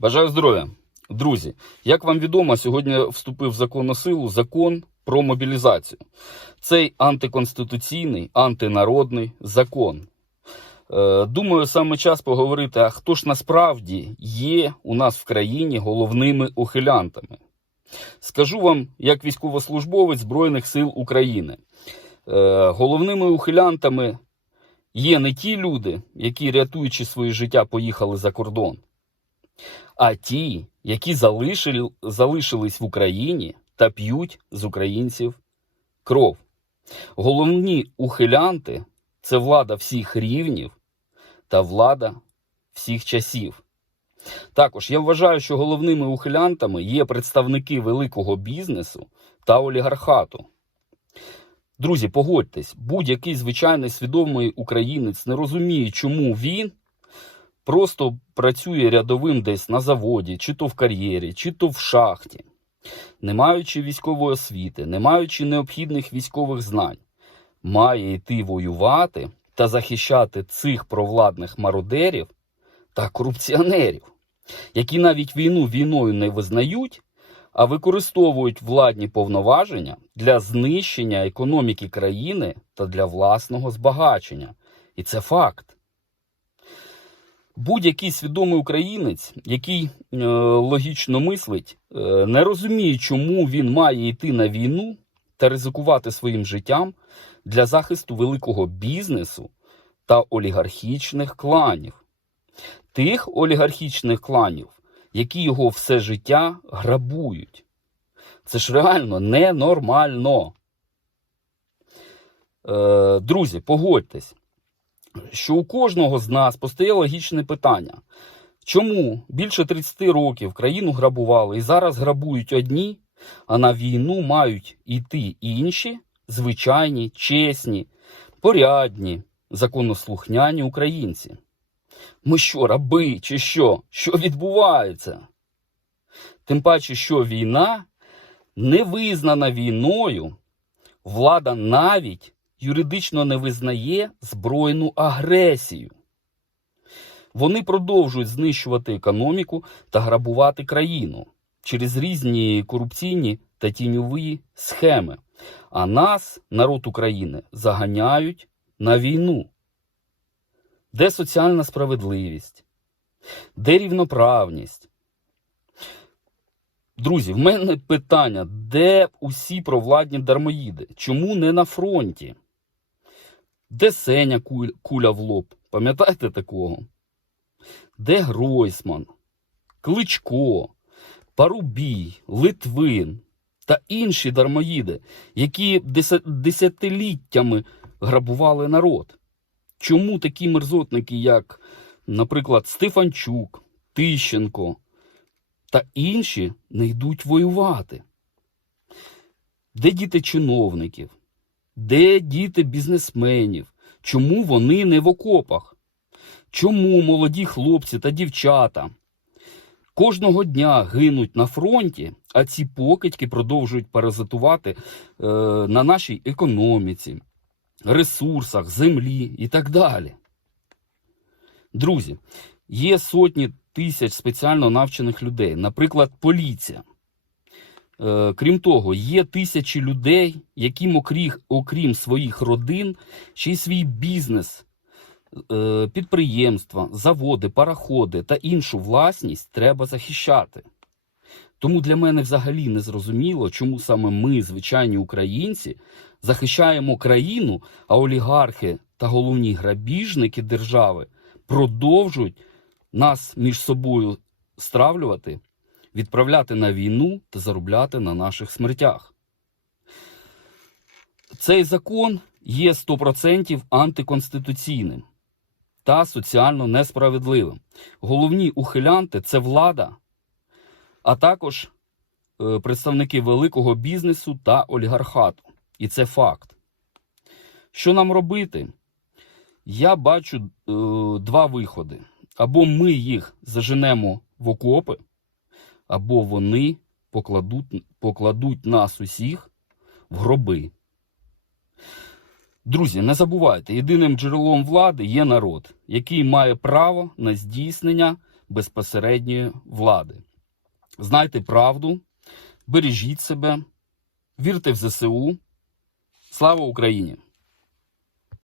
Бажаю здоров'я. Друзі, як вам відомо, сьогодні вступив в законну силу закон про мобілізацію. Цей антиконституційний, антинародний закон. Е, Думаю, саме час поговорити, а хто ж насправді є у нас в країні головними ухилянтами. Скажу вам, як військовослужбовець Збройних сил України. Е, Головними ухилянтами є не ті люди, які, рятуючи своє життя, поїхали за кордон, а ті, які залишили, залишились в Україні та п'ють з українців кров. Головні ухилянти це влада всіх рівнів та влада всіх часів. Також я вважаю, що головними ухилянтами є представники великого бізнесу та олігархату. Друзі, погодьтесь, будь-який звичайний свідомий українець не розуміє, чому він просто працює рядовим десь на заводі, чи то в кар'єрі, чи то в шахті, не маючи військової освіти, не маючи необхідних військових знань, має йти воювати та захищати цих провладних мародерів та корупціонерів, які навіть війну війною не визнають, а використовують владні повноваження для знищення економіки країни та для власного збагачення. І це факт. Будь-який свідомий українець, який е, логічно мислить, е, не розуміє, чому він має йти на війну та ризикувати своїм життям для захисту великого бізнесу та олігархічних кланів. Тих олігархічних кланів, які його все життя грабують. Це ж реально ненормально. Е, друзі, погодьтесь, що у кожного з нас постає логічне питання. Чому більше 30 років країну грабували і зараз грабують одні, а на війну мають йти інші, звичайні, чесні, порядні, законослухняні українці? Ми що, раби, чи що? Що відбувається? Тим паче, що війна не визнана війною, влада навіть юридично не визнає збройну агресію. Вони продовжують знищувати економіку та грабувати країну через різні корупційні та тіньові схеми. А нас, народ України, заганяють на війну. Де соціальна справедливість? Де рівноправність? Друзі, в мене питання: де усі провладні дармоїди? Чому не на фронті? Де Сеня куля в лоб? Пам'ятаєте такого? Де Гройсман, Кличко, Парубій, Литвин та інші дармоїди, які десятиліттями грабували народ? Чому такі мерзотники, як, наприклад, Стефанчук, Тищенко та інші не йдуть воювати? Де діти чиновників? Де діти бізнесменів? Чому вони не в окопах? Чому молоді хлопці та дівчата кожного дня гинуть на фронті, а ці покидьки продовжують паразитувати е, на нашій економіці, ресурсах, землі і так далі? Друзі, є сотні тисяч спеціально навчених людей, наприклад, поліція. Е, Крім того, є тисячі людей, яким, окрім, окрім своїх родин, ще й свій бізнес, е, підприємства, заводи, параходи та іншу власність треба захищати. Тому для мене взагалі не зрозуміло, чому саме ми, звичайні українці, захищаємо країну, а олігархи та головні грабіжники держави продовжують нас між собою стравлювати відправляти на війну та заробляти на наших смертях. Цей закон є 100% антиконституційним та соціально несправедливим. Головні ухилянти це влада, а також е, представники великого бізнесу та олігархату. І це факт. Що нам робити? Я бачу е, два виходи. Або ми їх заженемо в окопи, або вони покладуть, покладуть нас усіх в гроби. Друзі, не забувайте, єдиним джерелом влади є народ, який має право на здійснення безпосередньої влади. Знайте правду, бережіть себе, вірте в ЗСУ. Слава Україні!